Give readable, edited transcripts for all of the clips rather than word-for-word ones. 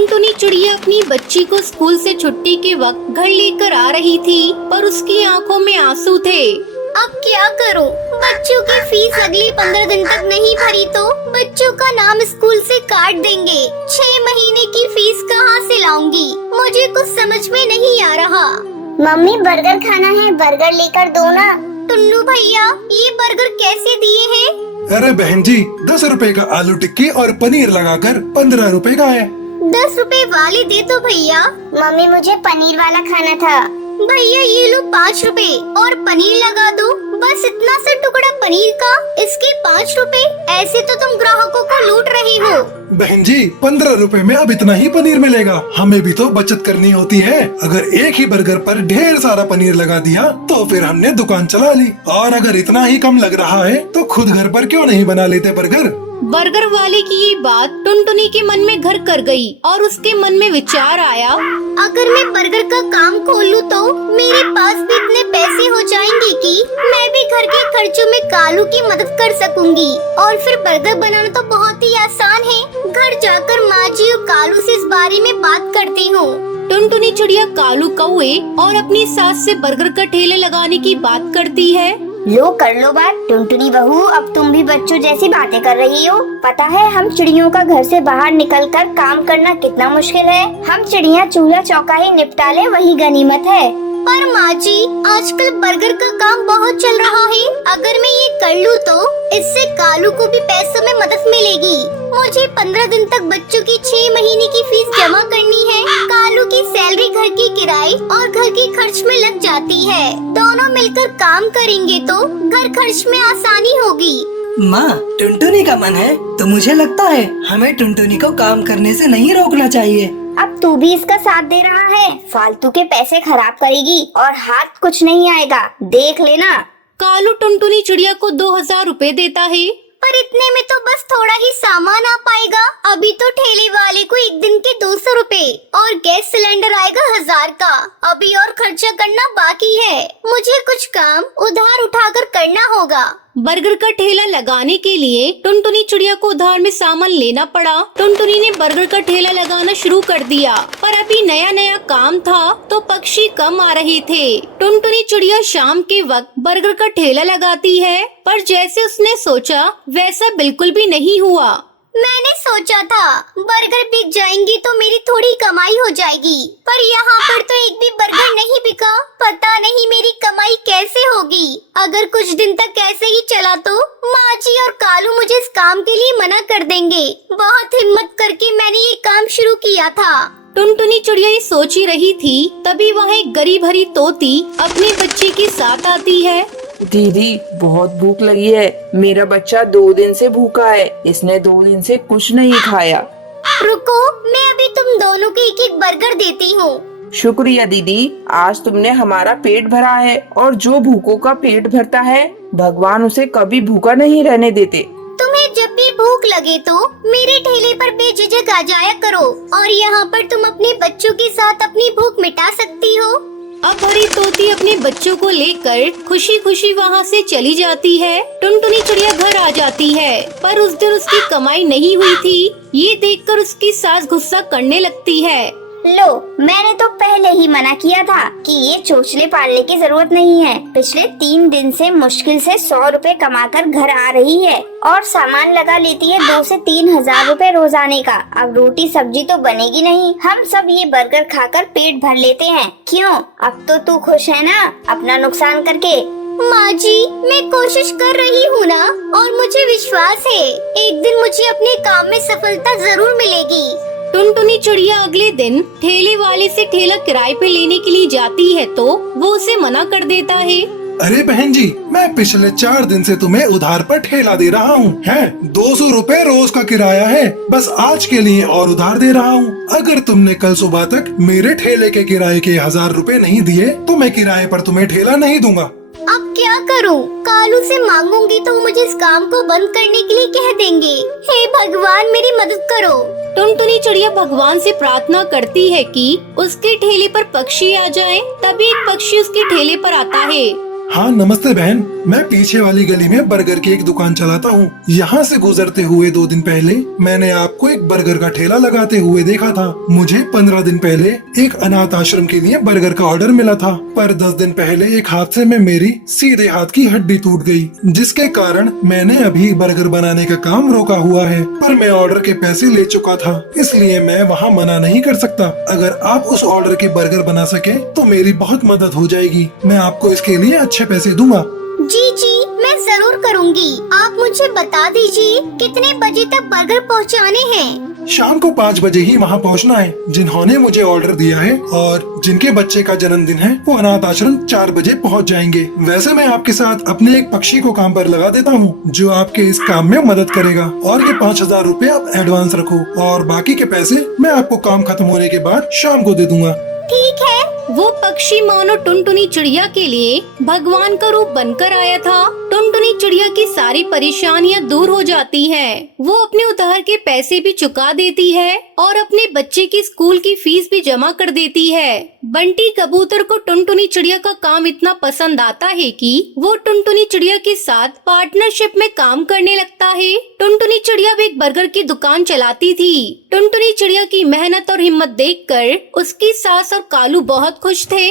टुनटुनी चिड़िया अपनी बच्ची को स्कूल से छुट्टी के वक्त घर लेकर आ रही थी, पर उसकी आंखों में आंसू थे। अब क्या करूं? बच्चों की फीस अगले 15 दिन तक नहीं भरी तो बच्चों का नाम स्कूल से काट देंगे। 6 महीने की फीस कहां से लाऊंगी? मुझे कुछ समझ में नहीं आ रहा। मम्मी बर्गर खाना है, बर्गर लेकर दो ना। टुन्नू भैया, ये बर्गर कैसे दिए हैं? अरे बहन जी, 10 रुपए का आलू टिक्की और पनीर लगाकर 15 रुपए का है। 10 रुपए वाले दे दो भैया। मम्मी मुझे पनीर वाला खाना था। भैया ये लो 5 रुपए और पनीर लगा दो। बस इतना सा टुकड़ा पनीर का, इसके 5 रुपए। ऐसे तो तुम ग्राहकों को लूट रही हो। बहन जी, 15 रुपए में अब इतना ही पनीर मिलेगा। हमें भी तो बचत करनी होती है। अगर एक ही बर्गर पर ढेर सारा पनीर लगा दिया तो फिर हमने दुकान चला ली। और अगर इतना ही कम लग रहा है तो खुद घर पर क्यों नहीं बना लेते बर्गर? बर्गर वाले की ये बात टुनटुनी के मन में घर कर गई और उसके मन में विचार आया, अगर मैं बर्गर का काम खोलूं तो मेरे पास भी इतने पैसे हो जाएंगे कि मैं भी घर के खर्चों में कालू की मदद कर सकूंगी। और फिर बर्गर बनाना तो बहुत ही आसान है। घर जाकर माँ जी और कालू से इस बारे में बात करती हूँ। टुनटुनी चिड़िया कालू कौवे और अपनी सास से बर्गर का ठेले लगाने की बात करती है। लो कर लो बात। टुनटुनी बहू, अब तुम भी बच्चों जैसी बातें कर रही हो। पता है हम चिड़ियों का घर से बाहर निकलकर काम करना कितना मुश्किल है। हम चिड़िया चूल्हा चौका ही निपटा ले, वही गनीमत है। पर माँ जी, आजकल बर्गर का काम बहुत चल रहा है। अगर मैं ये कर लूँ तो इससे कालू को भी पैसों में मदद मिलेगी। मुझे 15 दिन तक बच्चों की 6 महीने की फीस जमा करनी है। कालू की सैलरी घर की किराए और घर के खर्च में लग जाती है। दोनों मिलकर काम करेंगे तो घर खर्च में आसानी होगी। माँ, टुनटुनी का मन है तो मुझे लगता है हमें टुनटुनी को काम करने से नहीं रोकना चाहिए। अब तू भी इसका साथ दे रहा है। फालतू के पैसे खराब करेगी और हाथ कुछ नहीं आएगा, देख लेना। कालू टुनटुनी चिड़िया को 2000 रुपए देता है। पर इतने में तो बस थोड़ा ही सामान आ पाएगा। अभी तो ठेले वाले को एक दिन के 200 रुपए और गैस सिलेंडर आएगा 1000 का। अभी और खर्चा करना बाकी है। मुझे कुछ काम उधार उठाकर करना होगा। बर्गर का ठेला लगाने के लिए टुनटुनी चिड़िया को उधार में सामान लेना पड़ा। टुनटुनी ने बर्गर का ठेला लगाना शुरू कर दिया, पर अभी नया नया काम था तो पक्षी कम आ रहे थे। टुनटुनी चिड़िया शाम के वक्त बर्गर का ठेला लगाती है, पर जैसे उसने सोचा वैसा बिल्कुल भी नहीं हुआ। मैंने सोचा था बर्गर बिक जाएंगे तो मेरी थोड़ी कमाई हो जाएगी, पर यहाँ पर तो एक भी बर्गर नहीं बिका। पता नहीं मेरी कमाई कैसे होगी। अगर कुछ दिन तक ऐसे ही चला तो माँ जी और कालू मुझे इस काम के लिए मना कर देंगे। बहुत हिम्मत करके मैंने ये काम शुरू किया था। टुनटुनी चिड़िया ये सोच ही रही थी, तभी वहाँ एक गरीब हरी तोती अपने बच्चे के साथ आती है। दीदी, बहुत भूख लगी है। मेरा बच्चा 2 दिन से भूखा है। इसने 2 दिन से कुछ नहीं खाया। रुको, मैं अभी तुम दोनों को एक एक बर्गर देती हूँ। शुक्रिया दीदी, आज तुमने हमारा पेट भरा है और जो भूखों का पेट भरता है भगवान उसे कभी भूखा नहीं रहने देते। तुम्हें जब भी भूख लगे तो मेरे ठेले पर बेझिझक आ जाया करो और यहाँ पर तुम अपने बच्चों के साथ अपनी भूख मिटा सकती हो। अब हरी तोती अपने बच्चों को लेकर खुशी खुशी वहाँ से चली जाती है। टुनटुनी चिड़िया घर आ जाती है, पर उस दिन उसकी कमाई नहीं हुई थी। ये देखकर उसकी सास गुस्सा करने लगती है। लो, मैंने तो पहले ही मना किया था कि ये चोचले पालने की जरूरत नहीं है। पिछले 3 दिन से मुश्किल से 100 रुपए कमाकर घर आ रही है और सामान लगा लेती है 2 से 3 हजार रुपए रोजाने का। अब रोटी सब्जी तो बनेगी नहीं। हम सब ये बर्गर खाकर पेट भर लेते हैं। क्यों, अब तो तू खुश है ना अपना नुकसान करके? माँ जी, मैं कोशिश कर रही हूँ ना, और मुझे विश्वास है एक दिन मुझे अपने काम में सफलता जरूर मिलेगी। टुनटुनी चिड़िया अगले दिन ठेले वाले से ठेला किराए पे लेने के लिए जाती है तो वो उसे मना कर देता है। अरे बहन जी, मैं पिछले 4 दिन से तुम्हें उधार पर ठेला दे रहा हूँ। है 200 रुपए रोज का किराया है। बस आज के लिए और उधार दे रहा हूँ। अगर तुमने कल सुबह तक मेरे ठेले के किराए के 1000 रुपए नहीं दिए तो मैं किराए पर तुम्हें ठेला नहीं दूंगा। अब क्या करूं? कालू से मांगूंगी तो वो मुझे इस काम को बंद करने के लिए कह देंगे। हे भगवान, मेरी मदद करो। टुनटुनी चिड़िया भगवान से प्रार्थना करती है कि उसके ठेले पर पक्षी आ जाएं। तभी एक पक्षी उसके ठेले पर आता है। हाँ नमस्ते बहन, मैं पीछे वाली गली में बर्गर की एक दुकान चलाता हूँ। यहाँ से गुजरते हुए 2 दिन पहले मैंने आपको एक बर्गर का ठेला लगाते हुए देखा था। मुझे 15 दिन पहले एक अनाथ आश्रम के लिए बर्गर का ऑर्डर मिला था, पर 10 दिन पहले एक हादसे में मेरी सीधे हाथ की हड्डी टूट गई, जिसके कारण मैंने अभी बर्गर बनाने का काम रोका हुआ है। पर मैं ऑर्डर के पैसे ले चुका था, इसलिए मैं वहाँ मना नहीं कर सकता। अगर आप उस ऑर्डर के बर्गर बना सके तो मेरी बहुत मदद हो जाएगी। मैं आपको इसके लिए अच्छे पैसे दूंगा। जी मैं जरूर करूँगी। आप मुझे बता दीजिए कितने बजे तक बर्गर पहुँचाने हैं। शाम को 5 बजे ही वहाँ पहुँचना है। जिन्होंने मुझे ऑर्डर दिया है और जिनके बच्चे का जन्मदिन है वो अनाथ आश्रम 4 बजे पहुँच जाएंगे। वैसे मैं आपके साथ अपने एक पक्षी को काम पर लगा देता हूँ जो आपके इस काम में मदद करेगा। और ये 5000 रूपए आप एडवांस रखो और बाकी के पैसे मैं आपको काम खत्म होने के बाद शाम को दे दूंगा। ठीक है। वो पक्षी मानो टुनटुनी चिड़िया के लिए भगवान का रूप बनकर आया था। टुनटुनी चिड़िया की सारी परेशानियां दूर हो जाती हैं। वो अपने उधार के पैसे भी चुका देती है और अपने बच्चे की स्कूल की फीस भी जमा कर देती है। बंटी कबूतर को टुनटुनी चिड़िया का काम इतना पसंद आता है कि वो टुनटुनी चिड़िया के साथ पार्टनरशिप में काम करने लगता है। टुनटुनी चिड़िया भी एक बर्गर की दुकान चलाती थी। टुनटुनी चिड़िया की मेहनत और हिम्मत देखकर उसकी सास और कालू बहुत खुश थे।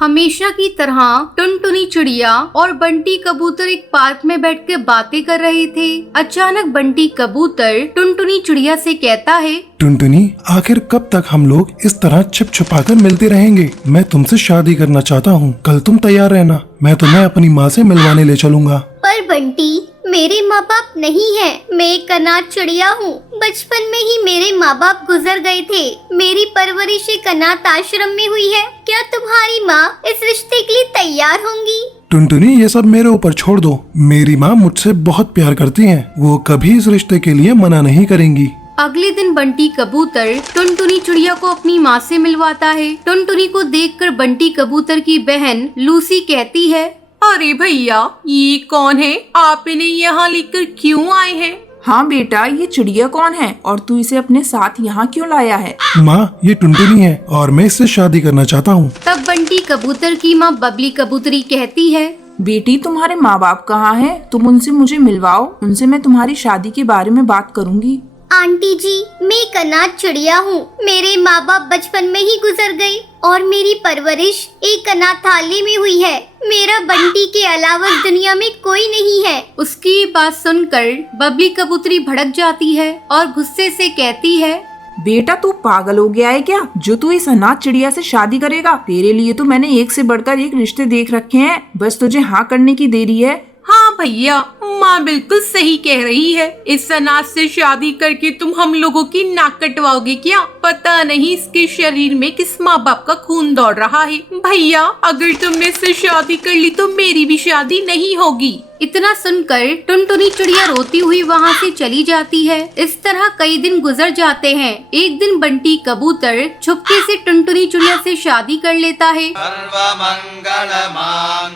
हमेशा की तरह टुनटुनी चिड़िया और बंटी कबूतर एक पार्क में बैठकर बातें कर रहे थे। अचानक बंटी कबूतर टुनटुनी चिड़िया से कहता है, टुनटुनी, आखिर कब तक हम लोग इस तरह छिप छुपाकर मिलते रहेंगे? मैं तुमसे शादी करना चाहता हूँ। कल तुम तैयार रहना, मैं तुम्हें अपनी माँ से मिलवाने ले चलूंगा। पर बंटी, मेरे माँ बाप नहीं है। मैं एक अनाथ चिड़िया हूँ। बचपन में ही मेरे माँ बाप गुजर गए थे। मेरी परवरिश एक अनाथ आश्रम में हुई है। क्या तुम्हारी माँ इस रिश्ते के लिए तैयार होंगी? टुनटुनी, ये सब मेरे ऊपर छोड़ दो। मेरी माँ मुझसे बहुत प्यार करती है, वो कभी इस रिश्ते के लिए मना नहीं करेंगी। अगले दिन बंटी कबूतर टुनटुनी चिड़िया को अपनी माँ से मिलवाता है। टुनटुनी को देखकर बंटी कबूतर की बहन लूसी कहती है, अरे भैया, ये कौन है? आप इन्हें यहाँ लेकर क्यों आए हैं? हाँ बेटा, ये चिड़िया कौन है और तू इसे अपने साथ यहाँ क्यों लाया है? माँ, ये टुनटुनी है और मैं इससे शादी करना चाहता हूँ। तब बंटी कबूतर की माँ बबली कबूतरी कहती है, बेटी, तुम्हारे माँ बाप कहाँ हैं? तुम उनसे मुझे मिलवाओ, उनसे मैं तुम्हारी शादी के बारे में बात करूँगी। आंटी जी, मैं एक अनाथ चिड़िया हूँ। मेरे माँ बाप बचपन में ही गुजर गए और मेरी परवरिश एक अनाथालय में हुई है। मेरा बंटी के अलावा इस दुनिया में कोई नहीं है। उसकी ये बात सुनकर बबली कबूतरी भड़क जाती है और गुस्से से कहती है, बेटा, तू पागल हो गया है क्या जो तू इस अनाथ चिड़िया से शादी करेगा? तेरे लिए तो मैंने एक से बढ़कर एक रिश्ते देख रखे हैं, बस तुझे हाँ करने की देरी है। हाँ भैया, माँ बिल्कुल सही कह रही है। इस अनाथ से शादी करके तुम हम लोगों की नाक कटवाओगे क्या? पता नहीं इसके शरीर में किस माँ बाप का खून दौड़ रहा है। भैया, अगर तुमने इससे शादी कर ली तो मेरी भी शादी नहीं होगी। इतना सुनकर टुनटुनी चिड़िया रोती हुई वहाँ से चली जाती है। इस तरह कई दिन गुजर जाते हैं। एक दिन बंटी कबूतर छुपके से टुनटुनी चिड़िया से शादी कर लेता है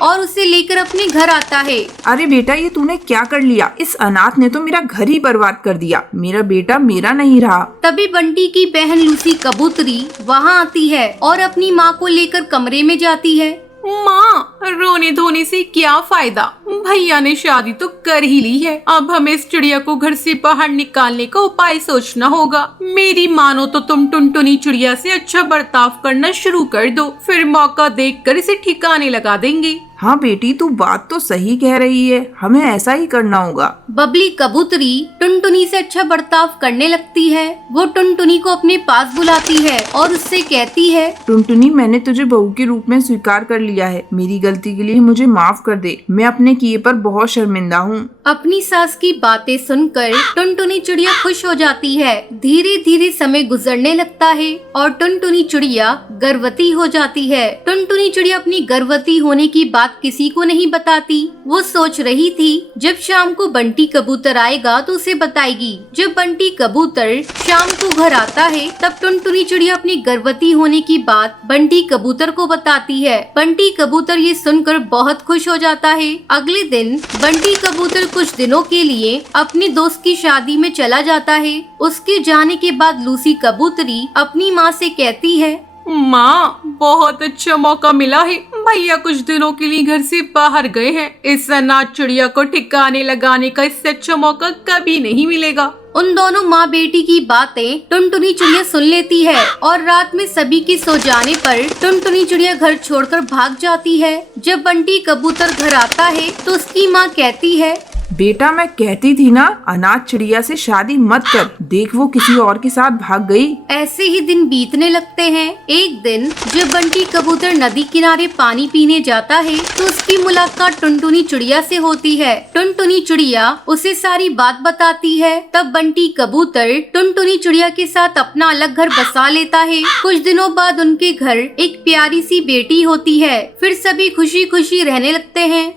और उसे लेकर अपने घर आता है। अरे बेटा, ये तूने क्या कर लिया? इस अनाथ ने तो मेरा घर ही बर्बाद कर दिया। मेरा बेटा मेरा नहीं रहा। तभी बंटी की बहन लूसी कबूतरी वहाँ आती है और अपनी माँ को लेकर कमरे में जाती है। माँ, रोने धोने से क्या फायदा? भैया ने शादी तो कर ही ली है। अब हमें इस चिड़िया को घर से बाहर निकालने का उपाय सोचना होगा। मेरी मानो तो तुम टुनटुनी चिड़िया से अच्छा बर्ताव करना शुरू कर दो, फिर मौका देखकर इसे ठिकाने लगा देंगे। हाँ बेटी, तू बात तो सही कह रही है, हमें ऐसा ही करना होगा। बबली कबूतरी टुनटुनी से अच्छा बर्ताव करने लगती है। वो टुनटुनी को अपने पास बुलाती है और उससे कहती है, टुनटुनी, मैंने तुझे बहू के रूप में स्वीकार कर लिया है। मेरी गलती के लिए मुझे माफ कर दे। मैं अपने किए पर बहुत शर्मिंदा हूँ। अपनी सास की बातें सुनकर टुनटुनी चिड़िया खुश हो जाती है। धीरे धीरे समय गुजरने लगता है और टुनटुनी चिड़िया गर्भवती हो जाती है। टुनटुनी चिड़िया अपनी गर्भवती होने की बात किसी को नहीं बताती। वो सोच रही थी जब शाम को बंटी कबूतर आएगा तो उसे बताएगी। जब बंटी कबूतर शाम को घर आता है तब टुनटुनी चिड़िया अपनी गर्भवती होने की बात बंटी कबूतर को बताती है। बंटी कबूतर ये सुनकर बहुत खुश हो जाता है। अगले दिन बंटी कबूतर कुछ दिनों के लिए अपने दोस्त की शादी में चला जाता है। उसके जाने के बाद लूसी कबूतरी अपनी माँ से कहती है, माँ, बहुत अच्छा मौका मिला है। भैया कुछ दिनों के लिए घर से बाहर गए हैं। इस अनाथ चिड़िया को ठिकाने लगाने का इससे अच्छा मौका कभी नहीं मिलेगा। उन दोनों माँ बेटी की बातें टुनटुनी चिड़िया सुन लेती है और रात में सभी के सो जाने पर टुनटुनी चिड़िया घर छोड़कर भाग जाती है। जब बंटी कबूतर घर आता है तो उसकी माँ कहती है, बेटा मैं कहती थी ना, अनाथ चिड़िया से शादी मत कर, देख वो किसी और के साथ भाग गई। ऐसे ही दिन बीतने लगते हैं। एक दिन जब बंटी कबूतर नदी किनारे पानी पीने जाता है तो उसकी मुलाकात टुनटुनी चिड़िया से होती है। टुनटुनी चिड़िया उसे सारी बात बताती है। तब बंटी कबूतर टुनटुनी चिड़िया के साथ अपना अलग घर बसा लेता है। कुछ दिनों बाद उनके घर एक प्यारी सी बेटी होती है। फिर सभी खुशी खुशी रहने लगते हैं।